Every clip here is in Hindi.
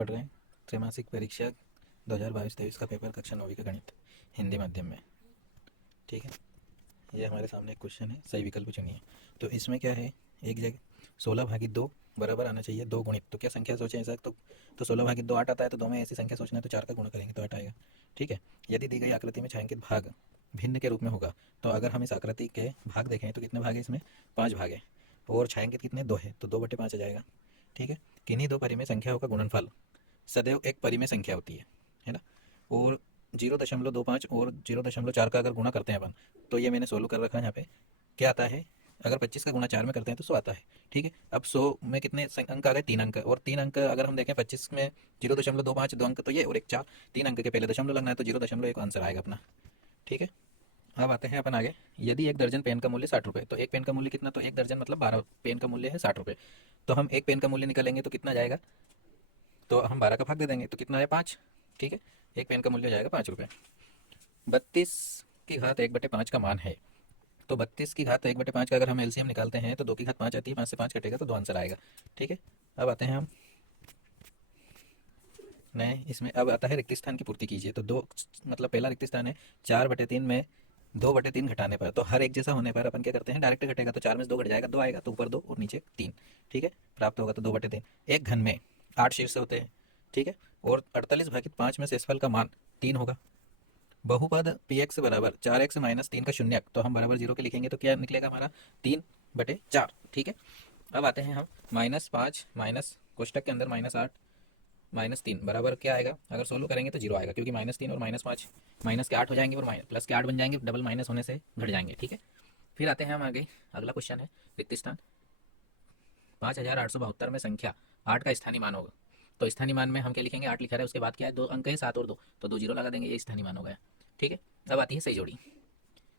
पढ़ रहे हैं त्रैमासिक परीक्षा 2022-23 का पेपर कक्षा 9वीं का गणित हिंदी माध्यम में। ठीक है, ये हमारे सामने एक क्वेश्चन है, सही विकल्प चुनिए। तो इसमें क्या है, एक जगह 16/2 बराबर आना चाहिए, दो गुणित। तो क्या संख्या सोचें ऐसा, तो 16/2 8 आता है, तो दो में ऐसी संख्या सोचना है तो 4 का गुणा करेंगे तो 8 आएगा। ठीक है, यदि दी गई आकृति में छायांकित भाग भिन्न के रूप में होगा, तो अगर हम इस आकृति के भाग देखें तो कितने भाग है इसमें, 5 भाग है, और छायांकित कितने, 2 है, तो 2/5 आ जाएगा। ठीक है, किन्हीं दो परिमेय संख्याओं का गुणनफल सदैव एक परिमेय संख्या होती है ना। और 0.25 और 0.4 का अगर गुणा करते हैं अपन, तो ये मैंने सोल्व कर रखा है यहाँ पे। क्या आता है, अगर 25 का गुणा 4 में करते हैं तो 100 आता है। ठीक है, अब 100 में कितने अंक आ गए, 3 अंक, और 3 अंक अगर हम देखें 25 में 0.25, 2 अंक तो ये और एक 4, 3 अंक के पहले दशमलव लगना है, तो 0.1 आंसर आएगा अपना। ठीक है, अब आते हैं अपन आगे। यदि एक दर्जन पेन का मूल्य 60 रुपये, तो एक पेन का मूल्य कितना, तो एक दर्जन मतलब 12 पेन का मूल्य है 60 रुपये। तो हम एक पेन का मूल्य निकालेंगे तो कितना जाएगा, तो हम 12 का भाग दे देंगे तो कितना है, 5। ठीक है, एक पेन का मूल्य हो जाएगा 5 रुपये। 32 की घात 1/5 का मान है, तो 32 की घात 1/5 का अगर हम एलसीएम निकालते हैं तो 2 की घात 5 आती है, 5 से 5 कटेगा तो 2 आंसर आएगा। ठीक है, अब आते हैं हम नए इसमें, अब आता है रिक्त स्थान की पूर्ति कीजिए। तो दो मतलब पहला रिक्त स्थान है 4/3 में 2/3 घटाने पर, तो हर एक जैसा होने पर अपन क्या करते हैं, डायरेक्ट घटेगा, तो 4 में से 2 घट जाएगा, 2 आएगा, तो ऊपर 2 और नीचे 3। ठीक है, प्राप्त होगा तो 2/3। एक घन में 8 शीर्ष होते हैं। ठीक है, और 48/5 में शेषफल का मान 3 होगा। बहुपद पी एक्स बराबर 4x - 3 का शून्यक, तो हम बराबर 0 के लिखेंगे तो क्या निकलेगा हमारा, 3/4। ठीक है, अब आते हैं हम -5 माइनस कोष्टक के अंदर -8 -3 बराबर क्या आएगा, अगर सोल्व करेंगे तो 0 आएगा, क्योंकि -3 और -5 माइनस के 8 हो जाएंगे और प्लस के 8 बन जाएंगे, डबल माइनस होने से घट जाएंगे। ठीक है, फिर आते हैं हम आगे, अगला क्वेश्चन है रिक्त स्थान 5872 में संख्या 8 का स्थानीय मान होगा। तो स्थानीय मान में हम क्या लिखेंगे, 8 लिखा रहा है, उसके बाद क्या है, 2 अंक है, 7 और 2, तो 2 जीरो लगा देंगे, ये स्थानीय मान हो गया। ठीक है, अब आती है सही जोड़ी।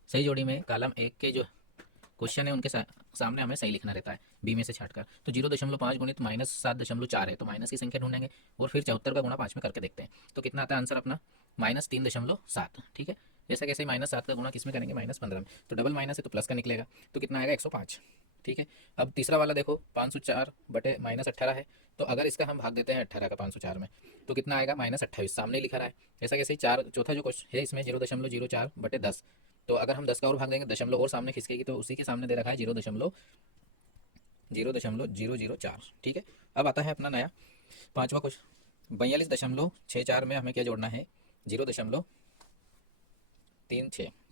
सही जोड़ी में कॉलम 1 के जो क्वेश्चन है उनके सामने हमें सही लिखना रहता है, बी में से छाटकर। तो 0.5 गुणित -7.4 है, तो माइनस की संख्या ढूंढेंगे, और फिर 74 का गुणा 5 में करके देखते हैं तो कितना आता है आंसर अपना, -3.7। ठीक है, जैसा कैसे -7 का गुणा किस में करेंगे, -15 में, तो डबल माइनस है तो प्लस का निकलेगा, तो कितना आएगा, 105। ठीक है, अब तीसरा वाला देखो, 504/-18 है, तो अगर इसका हम भाग देते हैं 18 का 504 में, तो कितना आएगा, -28, सामने लिखा रहा है। ऐसा कैसे, चार चौथा जो क्वेश्चन है इसमें 0.04/10, तो अगर हम 10 का और भाग देंगे, दशमलव और सामने खिसकेगी, तो उसी के सामने दे रखा है 0.00004। ठीक है, अब आता है अपना नया पांचवा क्वेश्चन, 42.64 में हमें क्या जोड़ना है, 0.36।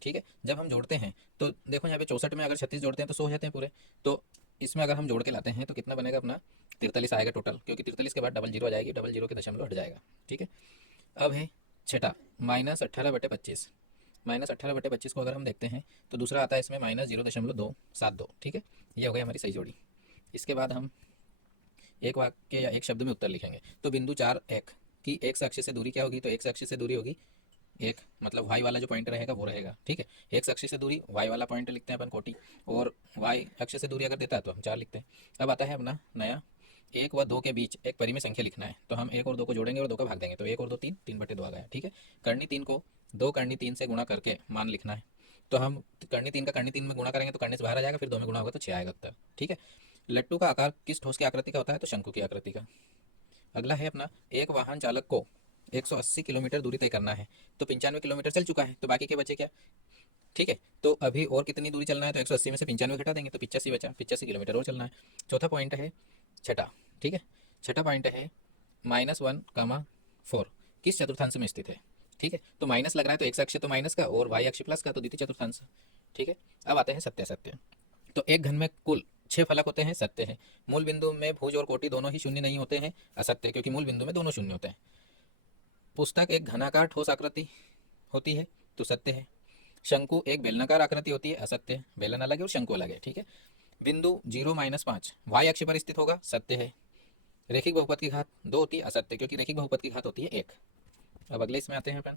ठीक है, जब हम जोड़ते हैं तो देखो यहाँ पे 64 में अगर 36 जोड़ते हैं तो 100 हो जाते हैं पूरे, तो इसमें अगर हम जोड़ के लाते हैं तो कितना बनेगा अपना, 43 आएगा टोटल, क्योंकि 43 के बाद डबल जीरो आ जाएगी, डबल जीरो के दशमलव हट जाएगा। ठीक है, अब है छठा, -18/25। -18/25 को अगर हम देखते हैं तो दूसरा आता है इसमें -0.272। ठीक है, ये हो गई हमारी सही जोड़ी। इसके बाद हम एक वाक्य या एक शब्द में उत्तर लिखेंगे। तो बिंदु 4 की एक्स अक्ष से दूरी क्या होगी, तो एक्स अक्ष से दूरी होगी एक, मतलब वाई वाला जो पॉइंट रहेगा वो रहेगा। ठीक है, एक्स अक्ष से दूरी वाई वाला पॉइंट लिखते हैं अपन कोटि, और वाई अक्ष से दूरी अगर देता है तो हम 4 लिखते हैं। अब आता है अपना नया, 1 व 2 के बीच एक परिमेय संख्या लिखना है, तो हम 1 और 2 को जोड़ेंगे और 2 का भाग देंगे, तो 1 और 2 3, 3/2 आ गया। ठीक है, कर्णी 3 को 2 कर्णी 3 से गुणा करके मान लिखना है, तो हम कर्णी 3 का कर्णी 3 में गुणा करेंगे तो कर्णी से बाहर आ जाएगा, फिर 2 में गुणा होगा तो 6 आएगा उत्तर। ठीक है, लट्टू का आकार किस ठोस की आकृति का होता है, तो शंकु की आकृति का। अगला है अपना, एक वाहन चालक को 180 किलोमीटर दूरी तय करना है, तो 95 किलोमीटर चल चुका है, तो बाकी के बचे क्या। ठीक है, तो अभी और कितनी दूरी चलना है, तो 180 में से 95 घटा देंगे तो 85 बचा, 85 किलोमीटर और चलना है। चौथा पॉइंट है छठा। ठीक है, छठा पॉइंट है -1, 4 किस चतुर्थांश में स्थित है। ठीक है, तो माइनस लग रहा है, तो एक्स अक्ष तो माइनस का और वाई अक्ष प्लस का, तो द्वितीय चतुर्थांश। ठीक है, अब आते हैं सत्य सत्य। तो एक घन में कुल 6 फलक होते हैं, सत्य है। मूल बिंदु में भुज और कोटि दोनों ही शून्य नहीं होते हैं, असत्य, क्योंकि मूल बिंदु में दोनों शून्य होते हैं। पुस्तक एक घनाकार ठोस आकृति होती है, तो सत्य है। शंकु एक बेलनाकार आकृति होती है, असत्य है, बेलन अलग है और शंकु अलग है। ठीक है, बिंदु 0-5 वाई अक्ष पर स्थित होगा, सत्य है। रेखिक बहुपद की घात 2 होती है, असत्य, क्योंकि रेखिक बहुपद की घात होती है 1। अब अगले इसमें आते हैं अपन,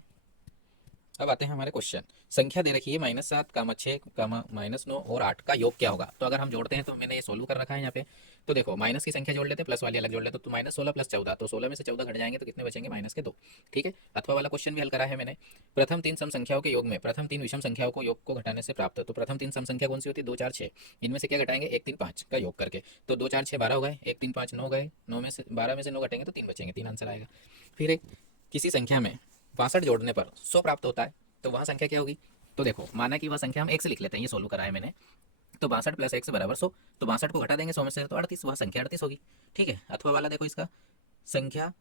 अब आते हैं हमारे क्वेश्चन। संख्या दे रखी है -7, -6, -9 और 8 का योग क्या होगा। तो अगर हम जोड़ते हैं तो मैंने ये सोल्व कर रखा है यहाँ पे। तो देखो माइनस की संख्या जोड़ लेते हैं, प्लस वाली अलग जोड़ लेते हैं। तो -16 + 14, तो 16 में से 14 घट जाएंगे तो कितने बचेंगे, -2। ठीक है, अथवा वाला क्वेश्चन भी हल करा है मैंने। प्रथम 3 सम संख्याओं के योग में प्रथम 3 विषम संख्याओं को योग को घटाने से प्राप्त। तो प्रथम 3 सम संख्या कौन सी होती है, 2, 4, 6। इनमें से क्या घटाएंगे, 1, 3, 5 का योग करके। तो 2, 4, 6 12 हो गए, 1, 3, 5 9 गए, 9 में से 12 में से 9 घटेंगे तो 3 बचेंगे, 3 आंसर आएगा। फिर एक किसी संख्या में 62 जोड़ने पर 100 प्राप्त होता है, तो वहाँ संख्या क्या होगी। तो देखो माना कि वह संख्या हम 1 से लिख लेते हैं, ये सोल्व करा है मैंने। तो 62 + 1 = 100। तो 62 को घटा देंगे 100 में से तो 38, वह संख्या 38 होगी। ठीक है, अथवा वाला देखो इसका, संख्या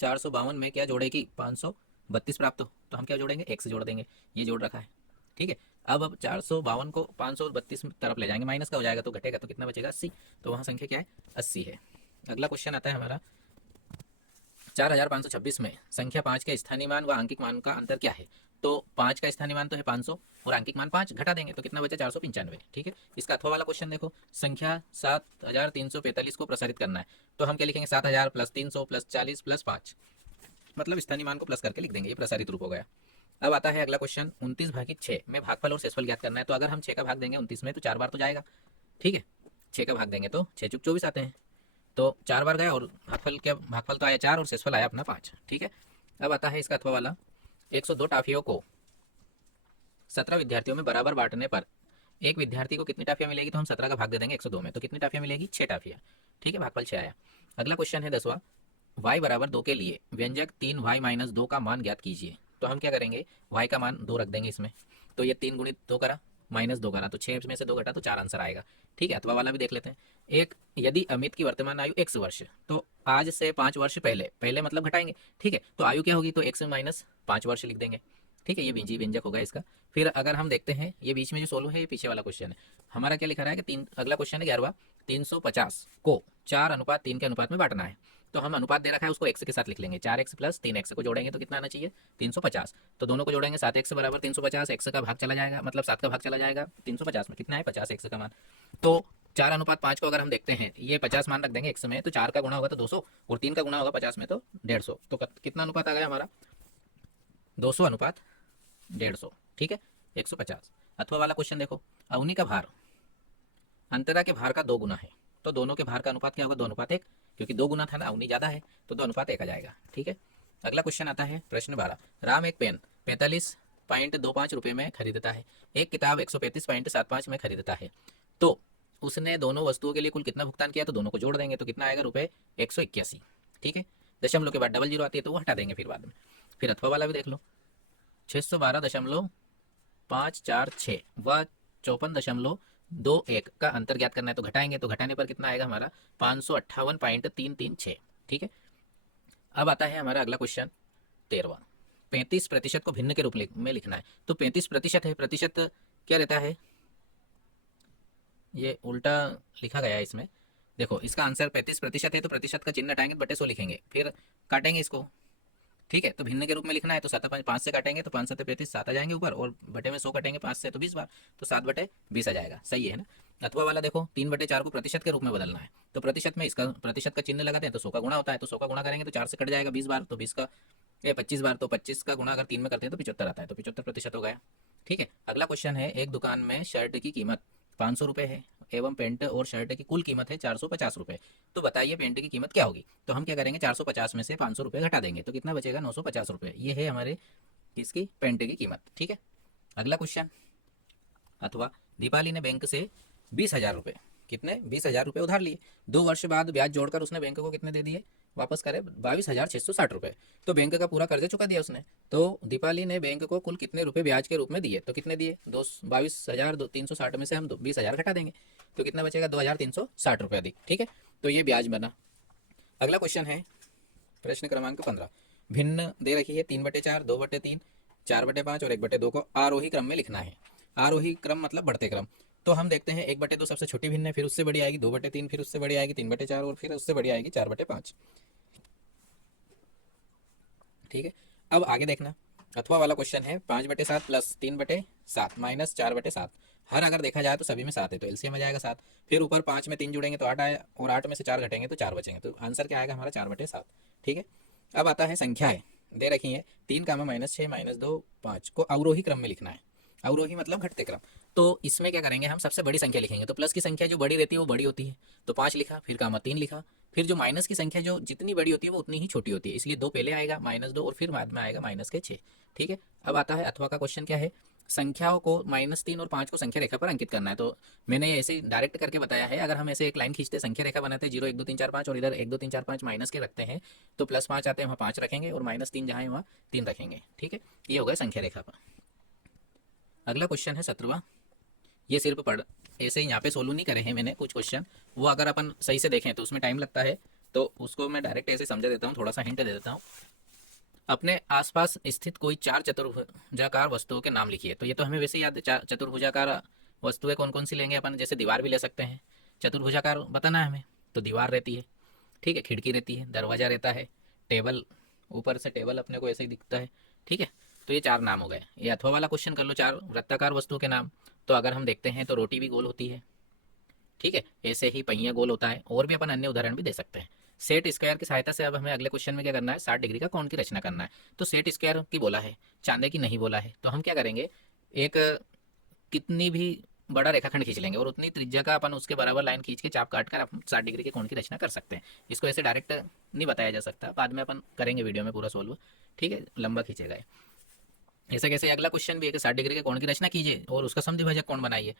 452 में क्या जोड़ेगी, 532 प्राप्त हो। तो हम क्या जोड़ेंगे, 1 से जोड़ देंगे, ये जोड़ रखा है। ठीक है, अब 452 को 532 तरफ ले जाएंगे, माइनस का हो जाएगा तो घटेगा, तो कितना बचेगा, 80। तो वहाँ संख्या क्या है, 80 है। अगला क्वेश्चन आता है हमारा 4526 में संख्या 5 के स्थानीय मान व आंकिक मान का अंतर क्या है। तो 5 का स्थानीय मान तो है 500 और आंकिक मान 5, घटा देंगे तो कितना बचा, 495। ठीक है, इसका अथवा वाला क्वेश्चन देखो, संख्या 7345 को प्रसारित करना है। तो हम क्या लिखेंगे, 7000 + 300 + 40 + 5, मतलब स्थानीय मान को प्लस करके लिख देंगे, ये प्रसारित रूप हो गया। अब आता है अगला क्वेश्चन, 29/6 में भागफल और शेषफल ज्ञात करना है। तो अगर हम 6 का भाग देंगे 29 में तो 4 बार तो जाएगा। ठीक है, 6 का भाग देंगे तो 6 × 24 आते हैं, तो 4 बार गया और भागफल तो आया 4 और शेषफल आया अपना 5। ठीक है, अब आता है इसका अथवा वाला, 102 टाफियों को 17 विद्यार्थियों में बराबर बांटने पर एक विद्यार्थी को कितनी टाफियां मिलेगी। तो हम 17 का भाग दे देंगे 102 में, तो कितनी टाफियां मिलेगी, 6 टाफियां। ठीक है, भागफल 6 आया। अगला क्वेश्चन है 10वां, y = 2 के लिए व्यंजक 3y - 2 का मान ज्ञात कीजिए। तो हम क्या करेंगे, y का मान 2 रख देंगे इसमें। तो ये 3 × 2 करा, -2 करा, तो 6 में से 2 घटा तो 4 आंसर आएगा। ठीक है, अथवा वाला भी देख लेते हैं। एक, यदि अमित की वर्तमान आयु x वर्ष, तो आज से 5 वर्ष पहले, पहले मतलब घटाएंगे। ठीक है, तो आयु क्या होगी, तो x - 5 वर्ष लिख देंगे। ठीक है, ये बीजी व्यंजक होगा इसका। फिर अगर हम देखते हैं, ये बीच में जो सोल्व है ये पीछे वाला क्वेश्चन है हमारा, क्या लिखा रहा है कि अगला क्वेश्चन है 11वां, 350 को 4:3 के अनुपात में बांटना है। तो हम अनुपात दे रखा है उसको x के साथ लिख लेंगे, 4x + 3x को जोड़ेंगे तो कितना आना चाहिए, 350। तो दोनों को जोड़ेंगे, 7x = 350, x का भाग चला जाएगा, मतलब 7 का भाग चला जाएगा 350 में, कितना है 50 x का मान। तो 4:5 को अगर हम देखते हैं, ये 50 मान रख देंगे x में, तो 4 का गुणा होगा तो 200 और 3 का गुणा होगा 50 में तो 150। तो कितना अनुपात आ गया हमारा, 200:150। ठीक है, 150। अथवा वाला क्वेश्चन देखो, अवनी का भार अंतरा के भार का 2 गुना है। तो दोनों के भार का अनुपात क्या होगा, 2:1, क्योंकि 2 गुना था ना, अवनी ज़्यादा है तो 2:1 आ जाएगा। ठीक है, अगला क्वेश्चन आता है प्रश्न 12, राम एक पेन 45.25 रुपये में खरीदता है, एक किताब 135.75 में खरीदता है। तो उसने दोनों वस्तुओं के लिए कुल कितना भुगतान किया। तो दोनों को जोड़ देंगे तो कितना आएगा, ₹181। ठीक है, दशमलव के बाद डबल जीरो आती है तो वो हटा देंगे फिर बाद में। फिर अथवा वाला भी देख लो, 612.546 व 54.21 का अंतर ज्ञात करना है। तो घटाएंगे तो घटाने पर कितना आएगा हमारा, 558.336। ठीक है, अब आता है हमारा अगला क्वेश्चन 13वां, 35% को भिन्न के रूप में लिखना है। तो 35% है, प्रतिशत क्या रहता है, ये उल्टा लिखा गया है इसमें। देखो इसका आंसर 35% है तो प्रतिशत का चिन्ह हटाएंगे, बटे 100 लिखेंगे, फिर काटेंगे इसको। ठीक है, तो भिन्न के रूप में लिखना है तो 7 5 से काटेंगे तो 5 7 35, 7 आ जाएंगे ऊपर, और बटे में 100 काटेंगे 5 से तो 20 बार, तो 7/20 आ जाएगा। सही है ना। अथवा वाला देखो, 3/4 को प्रतिशत के रूप में बदलना है। तो प्रतिशत में इसका प्रतिशत का चिन्ह लगाते हैं तो 100 का गुणा होता है, तो 100 का गुणा करेंगे तो 4 से कट जाएगा 20 बार, तो 20 का 25 बार, तो 25 का गुणा अगर 3 में करते हैं तो 75 आता है, तो 75% हो गया। ठीक है, अगला क्वेश्चन है, एक दुकान में शर्ट की कीमत 500 रुपये है एवं पेंट और शर्ट की कुल कीमत है 450 रुपये। तो बताइए पेंट की कीमत क्या होगी। तो हम क्या करेंगे, 450 में से 500 रुपये घटा देंगे तो कितना बचेगा, 950 रुपये। ये है हमारे इसकी पेंट की कीमत। ठीक है, अगला क्वेश्चन, अथवा दीपाली ने बैंक से 20,000 रुपये, कितने, 20,000 रुपये उधार लिए। 2 वर्ष बाद ब्याज जोड़कर उसने बैंक को कितने दे दिए, वापस करे 22,660 रुपये। तो बैंक का पूरा कर्जा चुका दिया उसने। तो दीपाली ने बैंक को कुल कितने रुपए ब्याज के रूप में दिए। तो कितने दिए, 22,360 में से हम 20,000 घटा देंगे तो कितना बचेगा, 2,360 रुपये अधिक। ठीक है, तो ये ब्याज बना। अगला क्वेश्चन है प्रश्न क्रमांक 15, भिन्न दे रखी है 3/4, 2/3, 4/5 और 1/2 को आरोही क्रम में लिखना है। आरोही क्रम मतलब बढ़ते क्रम। तो हम देखते हैं 1/2 सबसे छोटी भिन्न है, फिर उससे बड़ी आएगी 2/3, फिर उससे बड़ी आएगी 3/4 और फिर उससे बड़ी आएगी 4/5। ठीक है, अब आगे देखना, अथवा वाला क्वेश्चन है 5/7 + 3/7 - 4/7। हर अगर देखा जाए तो सभी में 7 है तो एलसीएम आ जाएगा 7। फिर ऊपर 5 में 3 जुड़ेंगे तो 8 आए और 8 में से 4 घटेंगे तो 4 बचेंगे, तो आंसर क्या आएगा हमारा, 4/7। ठीक है, अब आता है संख्याएं दे रखी है 3, -6, -2, 5 को अवरोही क्रम में लिखना है। अवरोही मतलब घटते क्रम। तो इसमें क्या करेंगे, हम सबसे बड़ी संख्या लिखेंगे। तो प्लस की संख्या जो बड़ी रहती है वो बड़ी होती है, तो 5 लिखा, फिर -3 लिखा। फिर जो माइनस की संख्या जो जितनी बड़ी होती है वो उतनी ही छोटी होती है, इसलिए 2 पहले आएगा, -2, और फिर बाद में आएगा -6। ठीक है। अब आता है अथवा का क्वेश्चन। क्या है, संख्याओं को -3 और 5 को संख्या रेखा पर अंकित करना है। तो मैंने ऐसे ही डायरेक्ट करके बताया है। अगर हम ऐसे एक लाइन खींचते, संख्या रेखा बनाते, 0, 1, 2, 3, 4, 5, और इधर 1, 2, 3, 4, 5 माइनस के रखते हैं, तो +5 आते हैं, वहाँ 5 रखेंगे, और -3 जहाँ है वहाँ 3 रखेंगे। ठीक है, ये हो गया संख्या रेखा पर। अगला क्वेश्चन है 17वां। ये सिर्फ पढ़ ऐसे ही यहाँ पे सोल्व नहीं करे हैं मैंने कुछ क्वेश्चन, वो अगर अपन सही से देखें तो उसमें टाइम लगता है, तो उसको मैं डायरेक्ट ऐसे समझा देता हूँ, थोड़ा सा हिंट दे देता हूँ। अपने आसपास स्थित कोई 4 चतुर्भुजाकार वस्तुओं के नाम लिखिए। तो ये तो हमें वैसे याद है, चतुर्भुजाकार वस्तुएं कौन कौन सी लेंगे अपन, जैसे दीवार भी ले सकते हैं। चतुर्भुजाकार बताना है हमें, तो दीवार रहती है, ठीक है, खिड़की रहती है, दरवाजा रहता है, टेबल, ऊपर से टेबल अपने को ऐसे ही दिखता है। ठीक है, तो ये 4 नाम हो गए। ये अथवा वाला क्वेश्चन कर लो, 4 वृत्ताकार वस्तुओं के नाम। तो अगर हम देखते हैं तो रोटी भी गोल होती है, ठीक है, ऐसे ही पहिया गोल होता है, और भी अपन अन्य उदाहरण भी दे सकते हैं। सेट स्क्वायर की सहायता से अब हमें अगले क्वेश्चन में क्या करना है, 60 डिग्री का कोण की रचना करना है। तो सेट स्क्वायर की बोला है, चांदे की नहीं बोला है, तो हम क्या करेंगे, एक कितनी भी बड़ा रेखाखंड खींच लेंगे और उतनी त्रिज्या का अपन उसके बराबर लाइन खींच के चाप काट कर अपन 60 डिग्री के कोण की रचना कर सकते हैं। इसको ऐसे डायरेक्ट नहीं बताया जा सकता, बाद में अपन करेंगे वीडियो में पूरा सोल्व। ठीक है, लंबा खींचेगा ये। ऐसे कैसे अगला क्वेश्चन भी है कि 60 डिग्री के कोण की रचना कीजिए और उसका समद्विभाजक कोण बनाइए।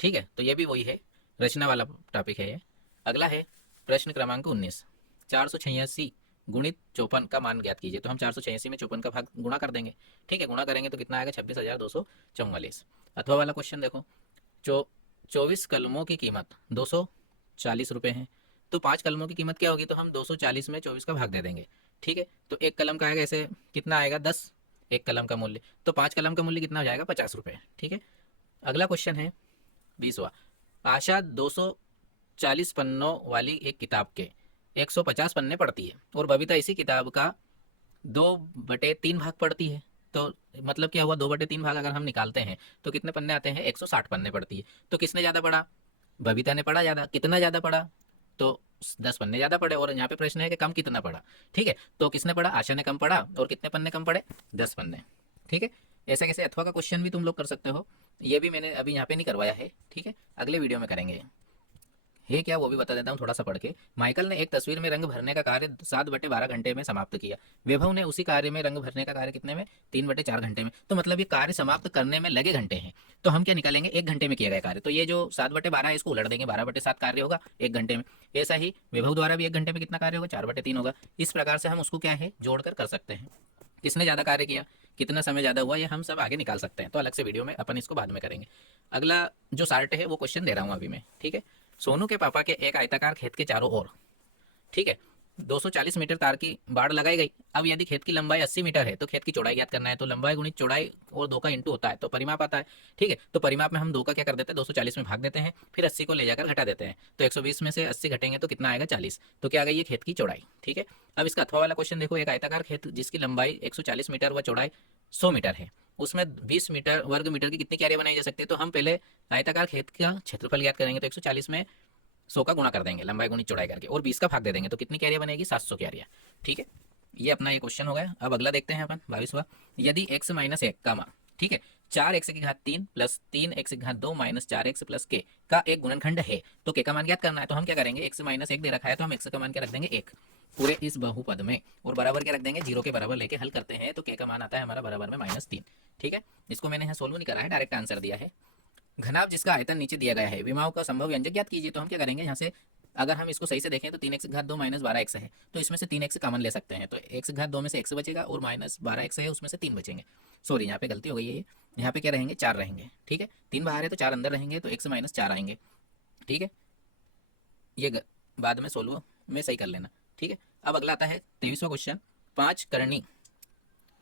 ठीक है, तो ये भी वही है, रचना वाला टॉपिक है ये। अगला है प्रश्न क्रमांक 19। 486 गुणित 54 का मान ज्ञात कीजिए। तो हम 486 में 54 का भाग गुणा कर देंगे। ठीक है, गुणा करेंगे तो कितना आएगा, 26,244। अथवा वाला क्वेश्चन देखो, 24 कलमों की कीमत 240 रुपये है। तो 5 कलमों की कीमत क्या होगी, तो हम 240 में 24 का भाग दे देंगे। ठीक है, तो एक कलम का आएगा ऐसे, कितना आएगा, 10 एक कलम का मूल्य। तो 5 कलम का मूल्य कितना हो जाएगा, 50 रुपये। ठीक है, अगला क्वेश्चन है 20वां। आशा 240 पन्नों वाली एक किताब के 150 पन्ने पढ़ती है, और बबीता इसी किताब का 2/3 भाग पढ़ती है। तो मतलब क्या हुआ, 2/3 भाग अगर हम निकालते हैं तो कितने पन्ने आते हैं, 160 पन्ने पढ़ती है। तो किसने ज़्यादा पढ़ा, बबीता ने पढ़ा ज़्यादा। कितना ज़्यादा पढ़ा, तो 10 पन्ने ज़्यादा पढ़े। और यहाँ पे प्रश्न है कि कम कितना पढ़ा। ठीक है, तो किसने पढ़ा, आशा ने कम पढ़ा, और कितने पन्ने कम पढ़े, 10 पन्ने। ठीक है, ऐसे कैसे अथवा का क्वेश्चन भी तुम लोग कर सकते हो। ये भी मैंने अभी यहाँ पे नहीं करवाया है, ठीक है, अगले वीडियो में करेंगे। है क्या, वो भी बता देता हूँ थोड़ा सा पढ़ के। माइकल ने एक तस्वीर में रंग भरने का कार्य 7/12 घंटे में समाप्त किया। वैभव ने उसी कार्य में रंग भरने का कार्य कितने में, 3/4 घंटे में। तो मतलब ये कार्य समाप्त करने में लगे घंटे हैं। तो हम क्या निकालेंगे, 1 घंटे में किया गया कार्य। तो ये जो 7/12 है इसको उलट देंगे, 12/7 कार्य होगा 1 घंटे में। ऐसा ही वैभव द्वारा भी 1 घंटे में कितना कार्य होगा, 4/3 होगा। इस प्रकार से हम उसको क्या है, जोड़कर कर सकते हैं। किसने ज़्यादा कार्य किया, कितना समय ज़्यादा हुआ, ये हम सब आगे निकाल सकते हैं। तो अलग से वीडियो में अपन इसको बाद में करेंगे। अगला जो सार्ट है वो क्वेश्चन दे रहा हूँ अभी मैं। ठीक है, सोनू के पापा के एक आयताकार खेत के चारों ओर, ठीक है, 240 मीटर तार की बाड़ लगाई गई। अब यदि खेत की लंबाई 80 मीटर है तो खेत की चौड़ाई ज्ञात करना है। तो लंबाई गुणित चौड़ाई और 2 का इंटू होता है तो परिमाप आता है। ठीक है, तो परिमाप में हम 2 का क्या कर देते हैं, 240 में भाग देते हैं, फिर 80 को ले जाकर घटा देते हैं। तो 120 में से 80 घटेंगे तो कितना आएगा, 40। तो क्या आ गई, ये खेत की चौड़ाई। ठीक है, अब इसका अथवा वाला क्वेश्चन देखो, एक आयताकार खेत जिसकी लंबाई 140 मीटर व चौड़ाई 100 मीटर है, उसमें 20 मीटर वर्ग मीटर की कितनी क्यारियां बनाई जा सकती है। तो हम पहले आयताकार खेत का क्षेत्रफल ज्ञात करेंगे। तो 140 में 100 का गुणा कर देंगे, लंबाई गुणित चौड़ाई करके, और 20 का भाग दे देंगे, तो कितनी क्यारियां बनेगी, 700 क्यारियां। ठीक है, ये अपना ये क्वेश्चन हो गया। अब अगला देखते हैं अपन 22वां। यदि x - 1 का मान, ठीक है, 4x की घात 3 प्लस 3x की घात 2 माइनस 4x प्लस k का एक गुणनखंड है, तो k का मान ज्ञात करना है। तो हम क्या करेंगे, x - 1 दे रखा है तो हम x का मान क्या रख देंगे, 1 पूरे इस बहुपद में, और बराबर क्या रख देंगे, 0 के बराबर लेके हल करते हैं तो k का मान आता है हमारा बराबर में -3। ठीक है, इसको मैंने यहाँ सोल्व नहीं करा है, डायरेक्ट आंसर दिया है। घनाभ जिसका आयतन नीचे दिया गया है, विमाओं का संभव व्यंजक ज्ञात कीजिए। तो हम क्या करेंगे, यहाँ से अगर हम इसको सही से देखें तो 3x की घात 2 माइनस 12x है, तो इसमें से 3x कॉमन ले सकते हैं। तो x की घात 2 में से x बचेगा और माइनस 12x है उसमें से 3 बचेंगे। सॉरी, यहाँ पे गलती हो गई है, यहाँ पे क्या रहेंगे, 4 रहेंगे। ठीक है, 3 बाहर है तो 4 अंदर रहेंगे, तो x - 4 आएंगे। ठीक है, ये बाद में सोल्व में सही कर लेना। ठीक है, अब अगला आता है 23वां क्वेश्चन।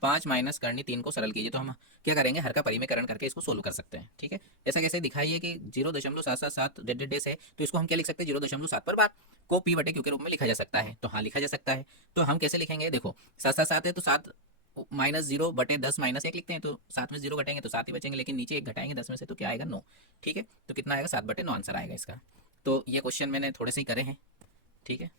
5 माइनस करनी 3 को सरल कीजिए। तो हम क्या करेंगे, हर का परिमेयकरण करके इसको सोल्व कर सकते हैं। ठीक है, ऐसा कैसे दिखाइए कि 0.777 डेड डेस है, तो इसको हम क्या लिख सकते हैं, 0.7 पर बार को p/q के रूप में लिखा जा सकता है। तो हाँ, लिखा जा सकता है। तो हम कैसे लिखेंगे, देखो 7 है तो 7 -0/10 -1 लिखते हैं, तो 7 में 0 घटेंगे तो 7 ही बचेंगे, लेकिन नीचे 1 घटाएंगे 10 में से तो क्या आएगा, 9। ठीक है, तो कितना आएगा, 7/9 आंसर आएगा इसका। तो ये क्वेश्चन मैंने थोड़े से ही करे हैं। ठीक है।